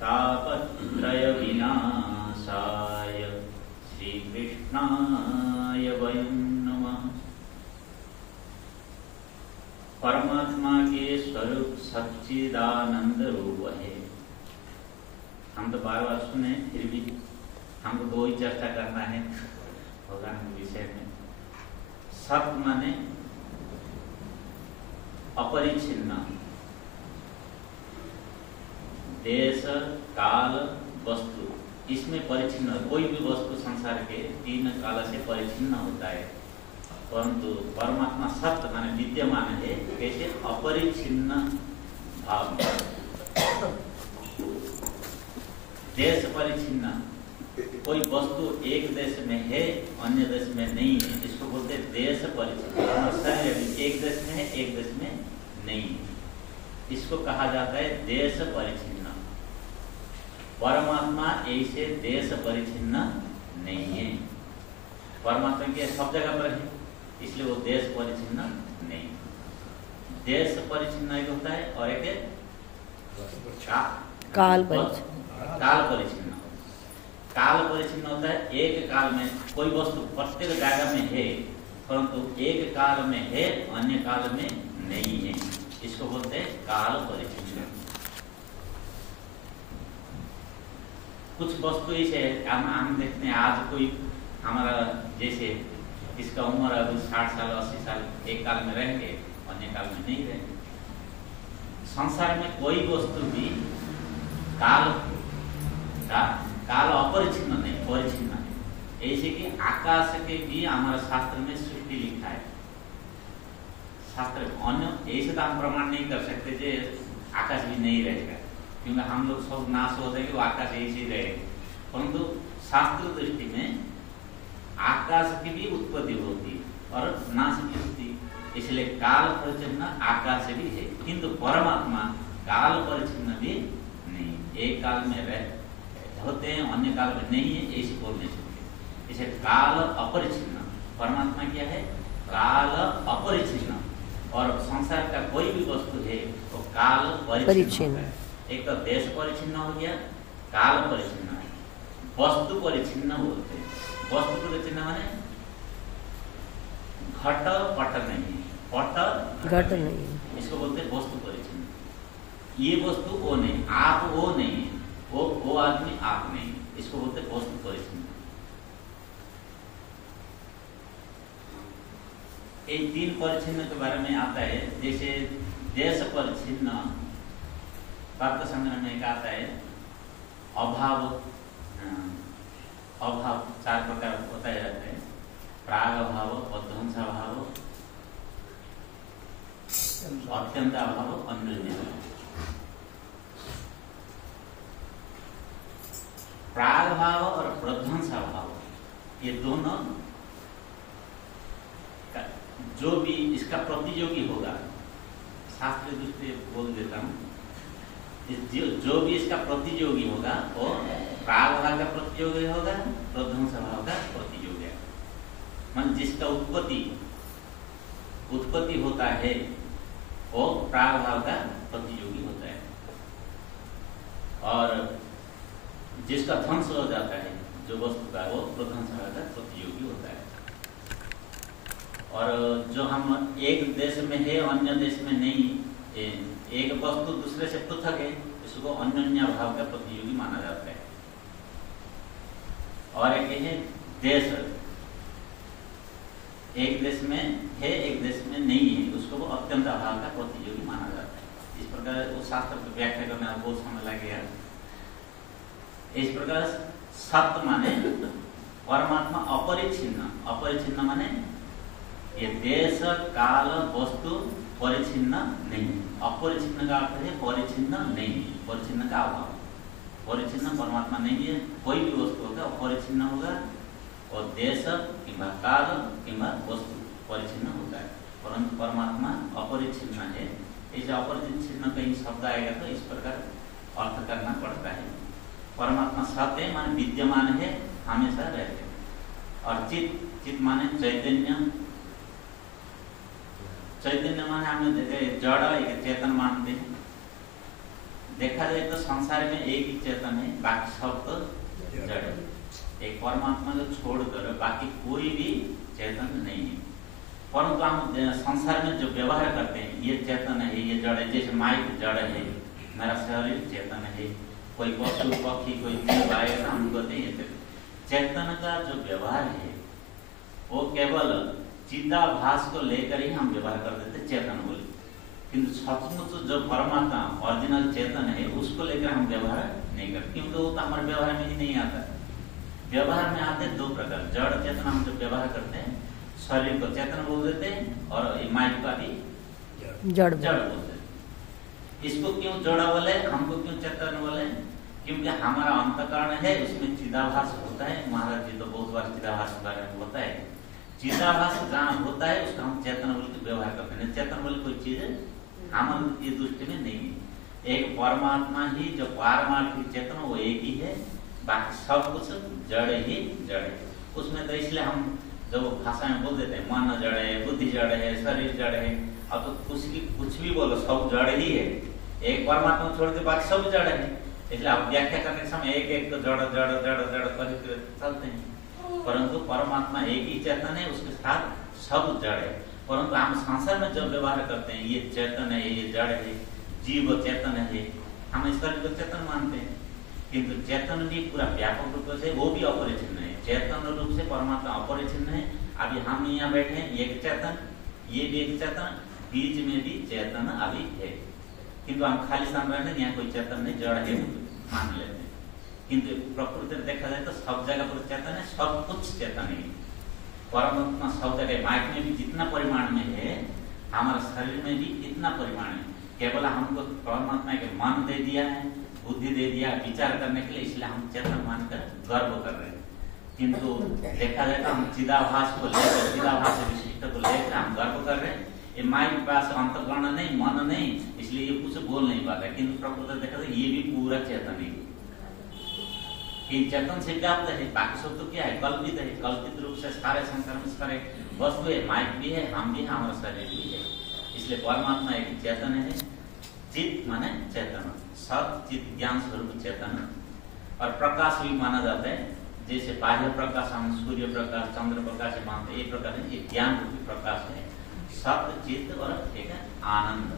तापत्रय विनाशाय श्रीकृष्णाय वयं नमः। परमात्मा के स्वरूप सच्चिदानंद रूप है। हम तो बार बार सुने, फिर भी हमको दो ही चर्चा करना है भगवान के विषय में। सत माने अपरिच्छिन्न, देश काल वस्तु, इसमें परिच्छिन्न। कोई भी वस्तु संसार के तीन काल से परिच्छिन्न होता है, परंतु परमात्मा सत्य माने विद्यमान है। कैसे? अपरिच्छिन्न भाव में। देश परिच्छिन्न, कोई वस्तु एक देश में है अन्य देश में नहीं है, इसको बोलते हैं देश परिच्छिन्न। शरीर एक देश में है एक देश में नहीं है, इसको कहा जाता है देश परिच्छिन्न। परमात्मा ऐसे देश परिच्छिन्न नहीं है। परमात्मा के सब जगह पर है, इसलिए वो देश परिच्छिन्न नहीं। देश परिच्छिन्न एक होता है और एक काल परिच्छिन्न। काल परिच्छिन्न होता है, एक काल में कोई वस्तु प्रत्येक जगह में है, परंतु एक काल में है अन्य काल में नहीं है, इसको बोलते हैं काल परिच्छिन्न। कुछ वस्तु ऐसे हम देखते हैं, आज कोई हमारा जैसे इसका उम्र अभी 60 साल 80 साल एक काल में रहेंगे, अन्य काल में नहीं रहेंगे। संसार में कोई वस्तु भी काल अपरिच्छिन्न नहीं, परिच्छिन्न है। ऐसे कि आकाश के भी हमारा शास्त्र में सृष्टि लिखा है। शास्त्र अन्य ऐसे तो हम प्रमाण नहीं कर सकते जे आकाश भी नहीं रहेगा, क्योंकि हम लोग सब नाश होते हैं कि वो आकाश ऐसे ही रहेगा, परंतु शास्त्र दृष्टि में आकाश की भी उत्पत्ति होती और नाश भी होती, इसलिए काल परिच्छिन्न आकाश भी है। किंतु परमात्मा काल परिच्छिन्न भी नहीं, एक काल में रह होते हैं अन्य काल में नहीं है, ऐसे बोल नहीं सकते। इसे काल अपरिच्छिन्न परमात्मा क्या है? काल अपरिच्छिन्न। और संसार का कोई भी वस्तु है वो काल परिच्छिन्न है। एक तो देश परिच्छिन्न हो गया, काल परिच्छिन्न है, वस्तु परिच्छिन्न बोलते हैं। वस्तु परिच्छिन्न माने घट पट नहीं, पट घट नहीं, इसको बोलते हैं वस्तु परिच्छिन्न। ये वस्तु वो नहीं, आप वो नहीं, वो आदमी आप नहीं, इसको बोलते हैं वस्तु परिच्छिन्न। ये तीन परिच्छिन्न के बारे में आता है। जैसे देश परिच्छिन्न, तर्क संग्रह में एक आता है अभाव। अभाव चार प्रकार बताए जाते हैं, प्राग अभाव, अध्वंस अभाव, अत्यंत अभाव, अन्योन्य अभाव। प्राग भाव और प्रध्वंस भाव, ये दोनों जो भी इसका प्रतियोगी होगा, शास्त्रीय दृष्टि बोल देता हूँ, जो भी इसका प्रतियोगी होगा वो प्राग भाव का प्रतियोगी होगा, प्रध्वंस भाव का प्रतियोगी है। मान जिसका उत्पत्ति होता है वो प्राग भाव का प्रतियोगी होता है, और जिसका ध्वंस हो जाता है जो वस्तु का, वो प्रध्वंस भाव का प्रतियोगी होता है। और जो हम एक देश में है अन्य देश में नहीं, एक वस्तु दूसरे से पृथक है, इसको अन्योन्य भाव का प्रतियोगी माना जाता है। और एक है देश, एक देश में है एक देश में नहीं है, उसको वो अत्यंत भाव का प्रतियोगी माना जाता है। इस प्रकार वो शास्त्र को व्याख्या करने में बहुत समय लगेगा। इस प्रकार सत्य माने परमात्मा अपरिच्छिन्न। अपरिच्छिन्न माने ये देश काल वस्तु परिच्छिन्न नहीं। अपरिच्छिन्न का अर्थ है परिच्छिन्न नहीं, परिच्छिन्न का अभाव। परिच्छिन्न परमात्मा नहीं है, कोई भी वस्तु होगा अपरिच्छिन्न होगा, और देश किंवा काल किंवा वस्तु परिच्छिन्न होता है, परंतु परमात्मा अपरिच्छिन्न है। इसे अपरिच्छिन्न कहीं शब्द आएगा तो इस प्रकार अर्थ करना पड़ता है। परमात्मा सत्य माने विद्यमान है, हमेशा रहते हैं। और चित माने चैतन्य। चैतन्य माने हमें जड़ एक चेतन मानते हैं। देखा जाए तो संसार में एक ही चेतन है, बाकी सब तो जड़ है। एक परमात्मा को छोड़कर बाकी कोई भी चेतन नहीं है। परंतु हम संसार में जो व्यवहार करते हैं ये चेतन है, ये जड़ है। जैसे माइक जड़ है, मेरा शरीर चेतन है, कोई पशु पक्षी कोई जीव आएगा हम कहते हैं चेतन का जो व्यवहार है वो केवल चिदाभास को लेकर ही हम व्यवहार कर देते चेतन बोले। किंतु सचमुच जो परमात्मा ओरिजिनल चेतन है उसको लेकर हम व्यवहार नहीं करते, क्योंकि वो तो हमारे व्यवहार में ही नहीं आता। व्यवहार में आते दो प्रकार, जड़ चेतन हम जो व्यवहार करते हैं, शरीर को चेतन बोल देते हैं और माइक का भी जड़ बोलते हैं। इसको क्यों जड़ बोले, हमको क्यों चेतन बोले? क्योंकि हमारा अंतःकरण है उसमें चिदाभास होता है। महाराज जी तो बहुत बार चिदाभास के बारे में होता है। चिदाभास जहाँ होता है उसका हम चेतन बोल के व्यवहार करते हैं। चेतन बोले कोई चीज हम ये दृष्टि में नहीं है। एक परमात्मा ही जो पारमार्थिक चेतन वो एक ही है, बाकी सब कुछ जड़ ही जड़ है। उसमें तो इसलिए हम जो भाषा में बोल देते हैं मन जड़ है, बुद्धि जड़ है, शरीर जड़ है। अब तो कुछ भी बोलो सब जड़ ही है। एक परमात्मा छोड़ के बाकी सब जड़ है। इसलिए आप व्याख्या करने के समय एक एक तो जड़ जड़ जड़ जड़ करके चलते हैं, परंतु परमात्मा एक ही चेतन है, उसके साथ सब जड़ है। परंतु हम संसार में जब व्यवहार करते हैं ये चेतन है, ये जड़ है, जीव चेतन है, हम ईश्वर को चेतन मानते हैं। किंतु चेतन भी पूरा व्यापक रूप से वो भी अपरिचिन्न है। चेतन रूप से परमात्मा अपरिचिन्न है। अभी हम यहाँ बैठे हैं एक चेतन, ये भी एक चेतन, बीच में भी चेतन अभी है। किंतु हम खाली सामने रहने यहाँ कोई चेतन नहीं, जड़ है मान लेते हैं। किंतु प्रकृति में देखा जाए तो सब जगह पर चेतन है, सब कुछ चेतन है। परमात्मा सब जगह, माइक में भी जितना परिमाण में है, हमारे शरीर में भी इतना परिमाण है। केवल हमको परमात्मा के मन दे दिया है, बुद्धि दे दिया विचार करने के लिए, इसलिए हम चेतन मानकर गर्व कर रहे हैं। किंतु देखा जाए तो हम चिदाभास को लेकर, चिदाभास विशिष्ट को लेकर हम गर्व कर रहे हैं। ये माइक के पास अंतःकरण नहीं, मन नहीं, इसलिए ये कुछ बोल नहीं पाता। किंतु प्रकृति देखा जाए ये भी पूरा चेतन है, चेतन से व्याप्त है। बाकी सब तो क्या है, कल्पित है। कल्पित रूप से सारे संसार में सारे वस्तु है, माइक भी है, हम भी है, हमारा शरीर भी है। इसलिए परमात्मा एक चेतन है। चित्त माने चेतन, सत चित्त ज्ञान स्वरूप चेतन। और प्रकाश भी माना जाता है। जैसे बाह्य प्रकाश हम सूर्य प्रकाश, चंद्र प्रकाश से मानते, एक प्रकार है ये ज्ञान रूपी प्रकाश है। सत चित्त और एक है आनंद।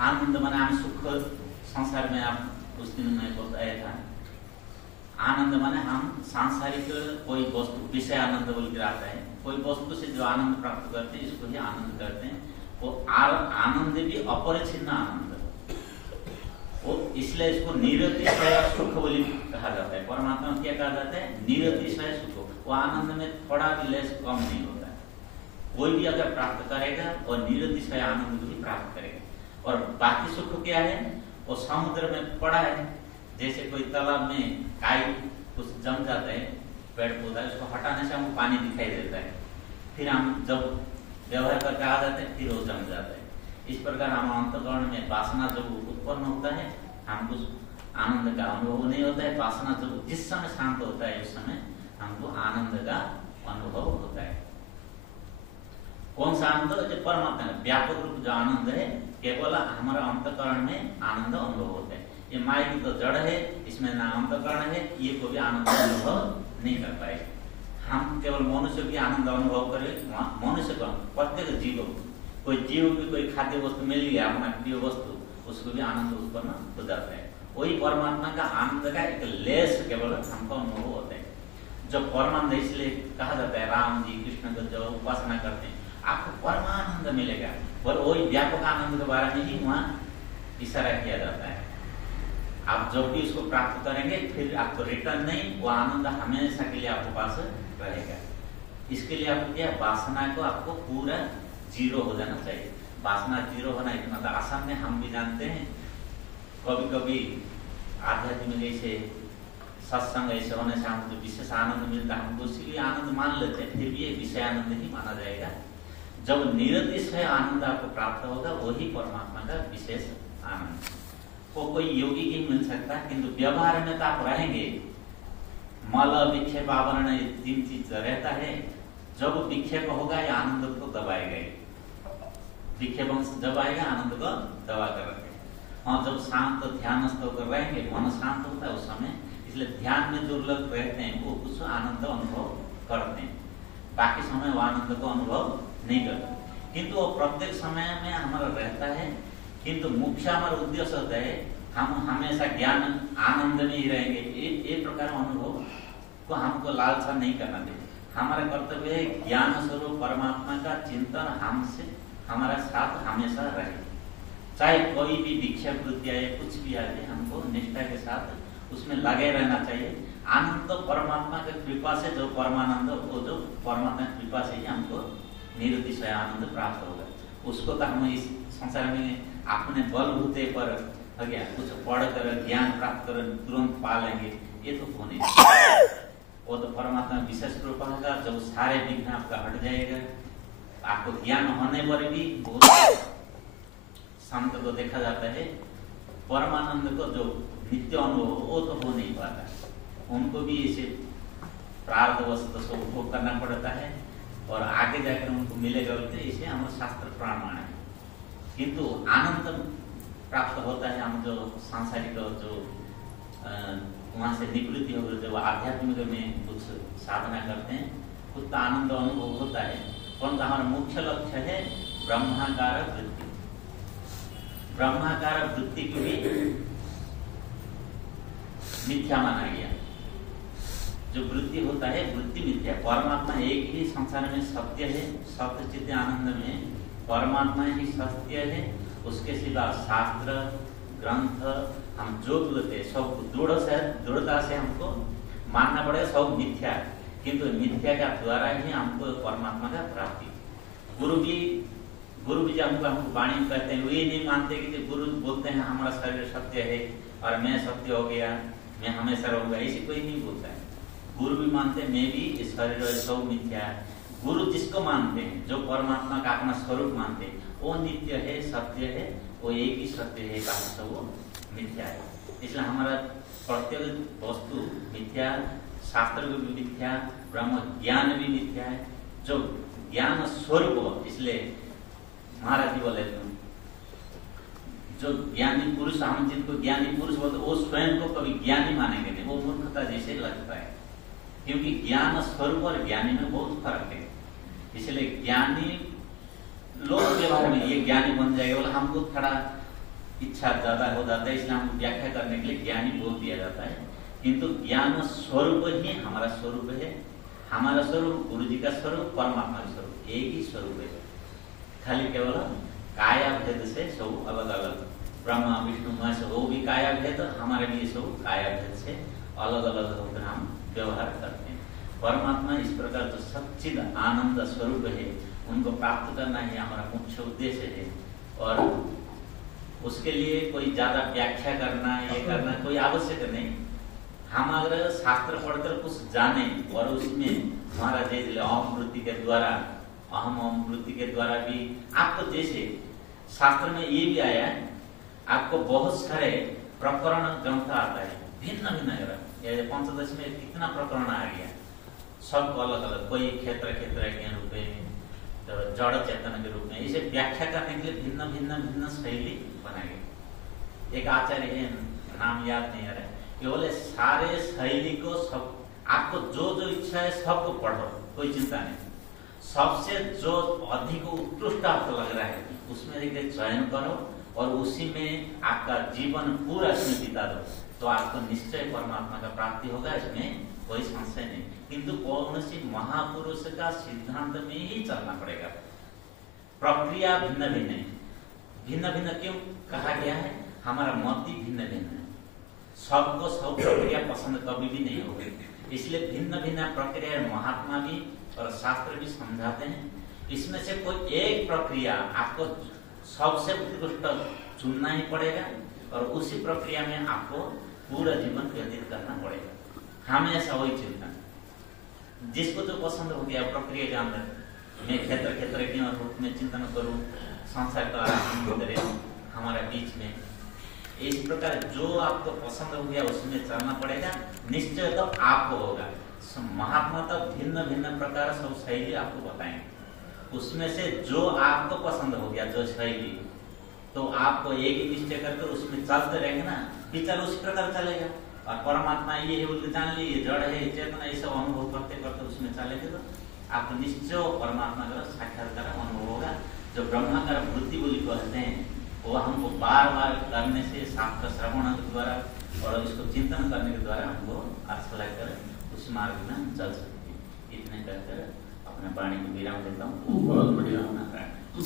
आनंद माने हम सुख संसार में, आप उस दिन में बताया था। आनंद माने हम सांसारिक कोई वस्तु, विषय आनंद बोल के आता है। कोई वस्तु से जो आनंद प्राप्त करते हैं इसको ही आनंद करते हैं। वो आनंद भी अपरिचिन्न आनंद, वो इसलिए इसको निरतिशय सुख बोली कहा जाता है। परमात्मा क्या कहा जाता है? निरतिशय सुख। वो आनंद में थोड़ा भी लेस कम नहीं होता है। कोई भी अगर प्राप्त करेगा और निरतिशय आनंद को भी प्राप्त करेगा। और बाकी सुख क्या है? वो समुद्र में पड़ा है। जैसे कोई तालाब में काई कुछ जम जाता है, पेड़ पौधा, उसको हटाने से हमको पानी दिखाई देता है। फिर हम जब व्यवहार करके आ जाते हैं फिर वो जम जाता है। इस प्रकार हम अंतःकरण में वासना जब उत्पन्न होता है हमको आनंद का अनुभव नहीं होता है। वासना जब जिस समय शांत होता है उस समय हमको आनंद का अनुभव होता है। कौन सा आनंद? जो परमात्मा व्यापक रूप जो आनंद है, केवल हमारा अंतःकरण में आनंद अनुभव होता है। ये माइक तो जड़ है, इसमें ना अंतःकरण है, ये को भी आनंद अनुभव नहीं कर पाएगा। हम केवल मनुष्य की आनंद अनुभव करें। मनुष्य को प्रत्येक जीव, कोई जीव भी कोई खाद्य वस्तु मिल गया अपना प्रिय वस्तु, उसको भी आनंद उत्पन्न हो जाता है। वही परमात्मा का आनंद का एक लेस केवल हमको अनुभव होता है। जो परमानंद, इसलिए कहा जाता है राम जी कृष्ण को जो उपासना करते हैं आपको परमानंद मिलेगा। और वही व्यापक आनंद के बारे में ही वहाँ इशारा किया जाता है। आप जब भी उसको प्राप्त करेंगे फिर आपको रिटर्न नहीं, वो आनंद हमेशा के लिए आपके पास रहेगा। इसके लिए आपको क्या, वासना को आपको पूरा जीरो हो जाना चाहिए। वासना जीरो होना इतना तो आसान है, हम भी जानते हैं। कभी कभी आध्यात्म में जैसे सत्संग ऐसे होने से हमको विशेष आनंद मिलता है, हमको उसी लिए आनंद मान लेते हैं। फिर भी ये विषय आनंद ही माना जाएगा। जब निरतिशय आनंद आपको प्राप्त होगा वही परमात्मा का विशेष आनंद। को कोई योगी ही मिल सकता है, किंतु व्यवहार में तो आप रहेंगे। मल विक्षेप आवरण ये तीन चीज रहता है। जब विक्षेप होगा ये आनंद को दबाएगा। विक्षेप जब आएगा आनंद को दबा कर रखेगा। हाँ, जब शांत ध्यानस्थ होकर रहेंगे, मन शांत होता है उस समय, इसलिए ध्यान में जो लोग रहते हैं वो कुछ आनंद अनुभव करते हैं, बाकी समय वो आनंद को अनुभव नहीं करते। किंतु वो प्रत्येक समय में हमारा रहता है, किंतु मुख्य हमारा उद्देश्य होता है हम हमेशा ज्ञान आनंद में ही रहेंगे। ये प्रकार अनुभव को हमको लालसा नहीं करना चाहिए। हमारा कर्तव्य है ज्ञान स्वरूप परमात्मा का चिंतन हमसे हमारा साथ हमेशा रहे, चाहे कोई भी विक्षेप वृत्ति आए, कुछ भी आए, हमको निष्ठा के साथ उसमें लगे रहना चाहिए। आनंद तो परमात्मा की कृपा से, जो परमानंद, वो जो परमात्मा की कृपा से ही हमको निरतिशय आनंद प्राप्त होगा। उसको तो हम इस संसार में अपने बलबूते पर गया कुछ पढ़ कर ज्ञान प्राप्त कर तुरंत पा लेंगे, ये तो हो नहीं। वो तो परमात्मा विशेष कृपा होगा, जब सारे विघ्न आपका हट जाएगा, आपको ज्ञान होने पर भी बहुत संत को देखा जाता है परमानंद को जो नित्य अनुभव वो तो हो नहीं पाता, उनको भी इसे प्रारब्धवश तो उपभोग करना पड़ता है और आगे जाकर उनको मिलेगा बोलते, इसे हमारे शास्त्र प्रमाण है। किंतु आनंद प्राप्त होता है हम जो सांसारिक जो वहाँ से निवृत्ति होकर जब आध्यात्मिक में कुछ साधना करते हैं, कुछ आनंद अनुभव होता है, परंतु हमारा मुख्य लक्ष्य है ब्रह्माकार वृत्ति। ब्रह्माकार वृत्ति को भी मिथ्या माना गया। जो वृत्ति होता है वृत्ति मिथ्या, परमात्मा एक ही संसार में सत्य है, सत्य चित्त आनंद में परमात्मा ही सत्य है। उसके सिवा शास्त्र ग्रंथ हम जो बोलते सब दृढ़ता से हमको मानना पड़ेगा, सब मिथ्या है। किंतु मिथ्या का द्वारा ही हमको परमात्मा का प्राप्ति। गुरु भी जब हमको वाणी में कहते हैं, वे नहीं मानते कि गुरु बोलते हैं हमारा शरीर सत्य है और मैं सत्य हो गया, मैं हमेशा रहूंगा, ऐसे कोई नहीं बोलता है। गुरु भी मानते हैं मैं भी इस शरीर सब मिथ्या है। गुरु जिसको मानते हैं, जो परमात्मा का अपना स्वरूप मानते हैं, वो नित्य है, सत्य है, वो एक ही सत्य है, बाकी सब वो मिथ्या है। इसलिए हमारा प्रत्येक वस्तु मिथ्या, शास्त्र भी मिथ्या, ब्रह्म ज्ञान भी मिथ्या है, जो ज्ञान स्वरूप। इसलिए महाराज जी बोले जो ज्ञानी पुरुष, हम जिनको ज्ञानी पुरुष बोलते, वो स्वयं को कभी ज्ञानी मानेंगे नहीं, वो मूर्खता जैसे लगता है, क्योंकि ज्ञान स्वरूप और ज्ञानी में बहुत फर्क है। इसलिए ज्ञानी लोग व्यवहार में ये ज्ञानी बन जाएगा, बोला हमको थोड़ा इच्छा ज्यादा हो जाता है, इसलिए हमको व्याख्या करने के लिए ज्ञानी बोल दिया जाता है। किंतु ज्ञान स्वरूप ही हमारा स्वरूप है। हमारा स्वरूप गुरु जी का स्वरूप, परमात्मा का स्वरूप एक ही स्वरूप है, खाली केवल काया भेद से सब अलग अलग, ब्रह्मा विष्णु महेश वो भी काया भेद, हमारे भी सब काया भेद से अलग अलग होकर हम व्यवहार करते हैं। परमात्मा इस प्रकार जो सच्चिद आनंद स्वरूप है, उनको प्राप्त करना ही हमारा मुख्य उद्देश्य है। और उसके लिए कोई ज्यादा व्याख्या करना, ये करना कोई आवश्यक नहीं। हम अगर शास्त्र पढ़कर कुछ जाने और उसमें हमारा जैसे अहम वृत्ति के द्वारा, अहम वृत्ति के द्वारा भी आपको जैसे शास्त्र में ये भी आया है, आपको बहुत सारे प्रकरण ग्रंथ आता है, भिन्न भिन्न पंचदश में कितना प्रकरण आ गया, सबको अलग अलग, कोई क्षेत्र के रूप में, तो जड़ चेतन के रूप में, इसे व्याख्या करने के लिए भिन्न भिन्न भिन्न शैली बनाई गई। एक आचार्य है, नाम याद नहीं आ रहा है, ये बोले सारे शैली को सब आपको जो जो इच्छा है सबको पढ़ो, कोई चिंता नहीं, सबसे जो अधिक उत्कृष्ट आपको लग रहा है उसमें देखिए चयन करो और उसी में आपका जीवन पूरा इसमें बिता दो, तो आपको निश्चय परमात्मा का प्राप्ति होगा, इसमें कोई संशय नहीं। किंतु कौन सी महापुरुष का सिद्धांत में ही चलना पड़ेगा। प्रक्रिया भिन्न भिन्न है। भिन्न भिन्न क्यों कहा गया है? हमारा मत ही भिन्न भिन्न है, सबको सब प्रक्रिया पसंद कभी भी नहीं होगी, इसलिए भिन्न भिन्न प्रक्रिया महात्मा भी और शास्त्र भी समझाते हैं। इसमें से कोई एक प्रक्रिया आपको सबसे उत्कृष्ट चुनना ही पड़ेगा और उसी प्रक्रिया में आपको पूरा जीवन व्यतीत करना पड़ेगा, हमेशा वही चिंतन। जिसको जो पसंद हो गया प्रक्रिया के अंदर, मैं क्षेत्र के रूप में चिंतन करूं, संसार का हमारा बीच में, इस प्रकार जो आपको पसंद हो गया उसमें चलना पड़ेगा, निश्चय तो आपको होगा। महात्मा तो भिन्न भिन्न प्रकार सब शैली आपको बताएंगे, उसमें से जो आपको पसंद हो गया, जो शैली तो आपको एक ही निश्चय करके उसमें चलते रहेंगे ना, विचार उसी प्रकार चलेगा। और परमात्मा ये है बोल के जान लिए, जड़ है चेतना, ये सब अनुभव करते करते उसमें चलेंगे तो आपको निश्चय परमात्मा का साक्षात्कार अनुभव होगा। जो ब्रह्माकार वृत्ति बोली कहते हैं वो हमको बार बार करने से, शास्त्र श्रवण के द्वारा और इसको चिंतन करने के द्वारा हमको अच्छा लगकर उस मार्ग में हम चल सकते हैं। इतने कहकर अपने वाणी को विराम देता हूँ। बहुत बढ़िया।